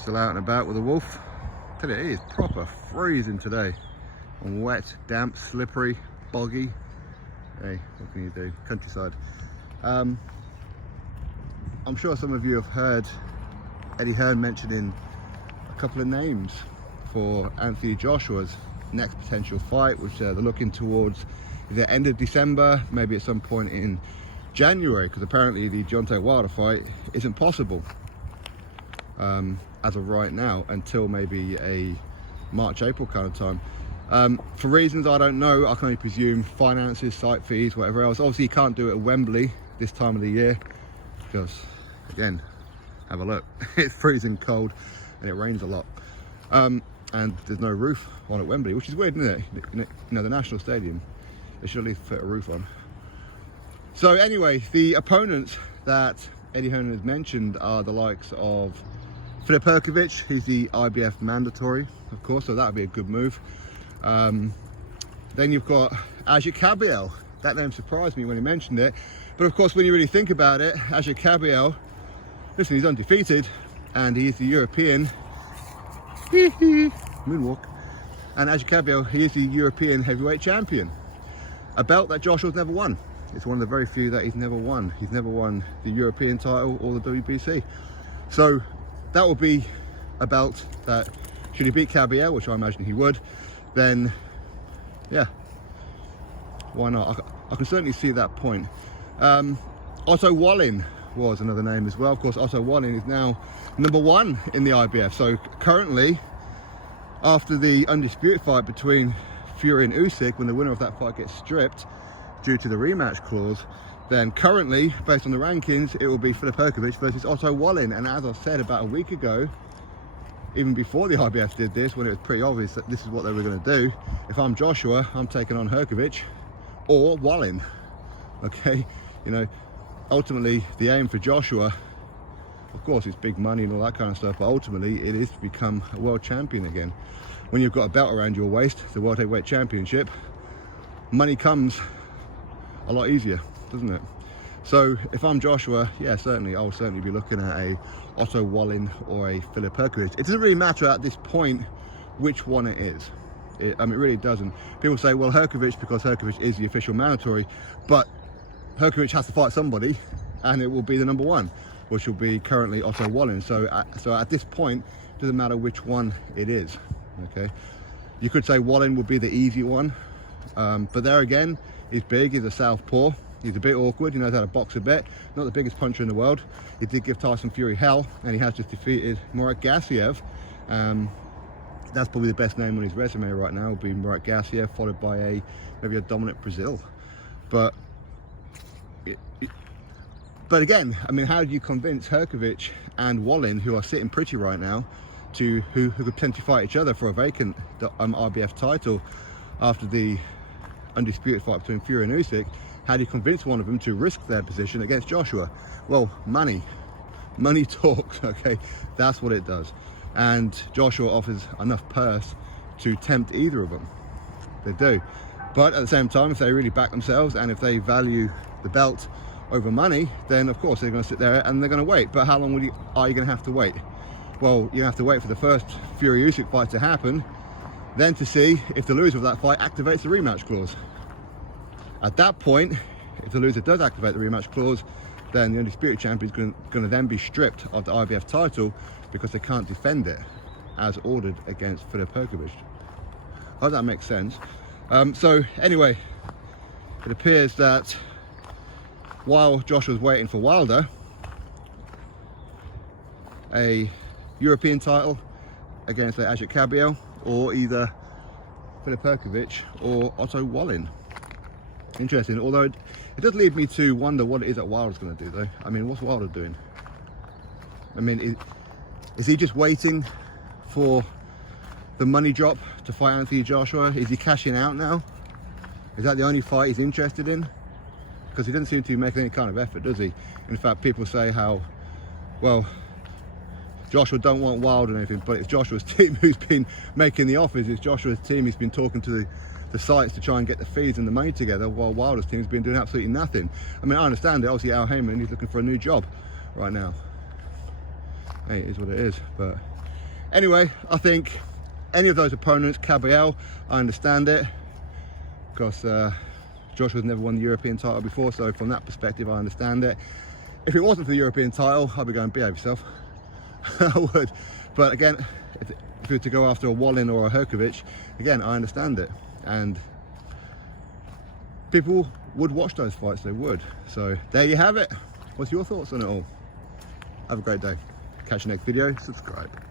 Still out and about with the wolf. Tell you, it is proper freezing today. And wet, damp, slippery, boggy. Hey, what can you do? Countryside. I'm sure some of you have heard Eddie Hearn mentioning a couple of names for Anthony Joshua's next potential fight, which they're looking towards the end of December, maybe at some point in January, because apparently the Deontay Wilder fight isn't possible as of right now until maybe a March, April kind of time. For reasons I don't know, I can only presume finances, site fees, whatever else. Obviously you can't do it at Wembley this time of the year because, again, have a look, it's freezing cold and it rains a lot. And there's no roof on at Wembley, which is weird, isn't it? You know, the National Stadium, they should at least fit a roof on. So anyway, the opponents that Eddie Hearn has mentioned are the likes of Filip Hrgovic. He's the IBF mandatory, of course, so that would be a good move. Then you've got Agit Kabayel. That name surprised me when he mentioned it, but of course when you really think about it, Agit Kabayel, listen, he's undefeated and he is the European moonwalk, and Agit Kabayel, he is the European heavyweight champion, a belt that Joshua's never won. It's one of the very few that he's never won. He's never won the European title or the WBC. So that will be a belt that, should he beat Kabayel, which I imagine he would, then yeah, why not? I can certainly see that point. Otto Wallin was another name as well. Of course, Otto Wallin is now #1 in the IBF. So currently, after the undisputed fight between Fury and Usyk, when the winner of that fight gets stripped due to the rematch clause, then currently, based on the rankings, it will be Filip Hrgovic versus Otto Wallin. And as I said about a week ago, even before the IBF did this, when it was pretty obvious that this is what they were going to do, if I'm Joshua, I'm taking on Hrgovic or Wallin. Okay, you know, ultimately the aim for Joshua, of course, it's big money and all that kind of stuff, but ultimately it is to become a world champion again. When you've got a belt around your waist, the World Heavyweight Championship, money comes a lot easier, doesn't it? So if I'm Joshua, yeah, certainly, I'll certainly be looking at a Otto Wallin or a Filip Hrgovic. It doesn't really matter at this point which one it is. I mean, it really doesn't. People say, well, Hrgovic, because Hrgovic is the official mandatory, but Hrgovic has to fight somebody, and it will be the #1, which will be currently Otto Wallin. So at this point, it doesn't matter which one it is. Okay, you could say Wallin would be the easy one, but there again, he's big, he's a southpaw, he's a bit awkward, he knows how to box a bit, not the biggest puncher in the world. He did give Tyson Fury hell, and he has just defeated Murat Gassiev. That's probably the best name on his resume right now, would be Murat Gassiev, followed by maybe a dominant Brazil. But again, I mean, how do you convince Hrgovic and Wallin, who are sitting pretty right now, who could potentially fight each other for a vacant IBF title after the undisputed fight between Fury and Usyk? How do you convince one of them to risk their position against Joshua? Well, money talks. Okay, that's what it does, and Joshua offers enough purse to tempt either of them. They do, but at the same time, if they really back themselves and if they value the belt over money, then of course they're going to sit there and they're going to wait. But how long are you going to have to wait? Well, you have to wait for the first Fury Usyk fight to happen, then to see if the loser of that fight activates the rematch clause. At that point, if the loser does activate the rematch clause, then the undisputed champion is going to then be stripped of the IBF title because they can't defend it as ordered against Filip Hrgovic. I hope that makes sense. So anyway, it appears that while Joshua's waiting for Wilder, a European title against Agit Kabayel, or either Filip Hrgovic or Otto Wallin. Interesting, although it does lead me to wonder what it is that Wilder's going to do, though. I mean, what's Wilder doing? I mean, is he just waiting for the money drop to fight Anthony Joshua? Is he cashing out now? Is that the only fight he's interested in? Because he doesn't seem to be making any kind of effort, does he? In fact, people say how, well, Joshua don't want Wilder and anything, but it's Joshua's team who's been making the offers. It's Joshua's team. He's been talking to the sites to try and get the fees and the money together, while Wilder's team's been doing absolutely nothing. I mean, I understand it. Obviously, Al Heyman, he's looking for a new job right now. Hey, it is what it is. But Anyway, I think any of those opponents, Kabayel, I understand it, because Joshua's never won the European title before, so from that perspective I understand it. If it wasn't for the European title, I'd be going, behave yourself. I would. But again, if we were to go after a Wallin or a Hrgovic, again, I understand it. And people would watch those fights, they would. So there you have it. What's your thoughts on it all? Have a great day. Catch you next video. Subscribe.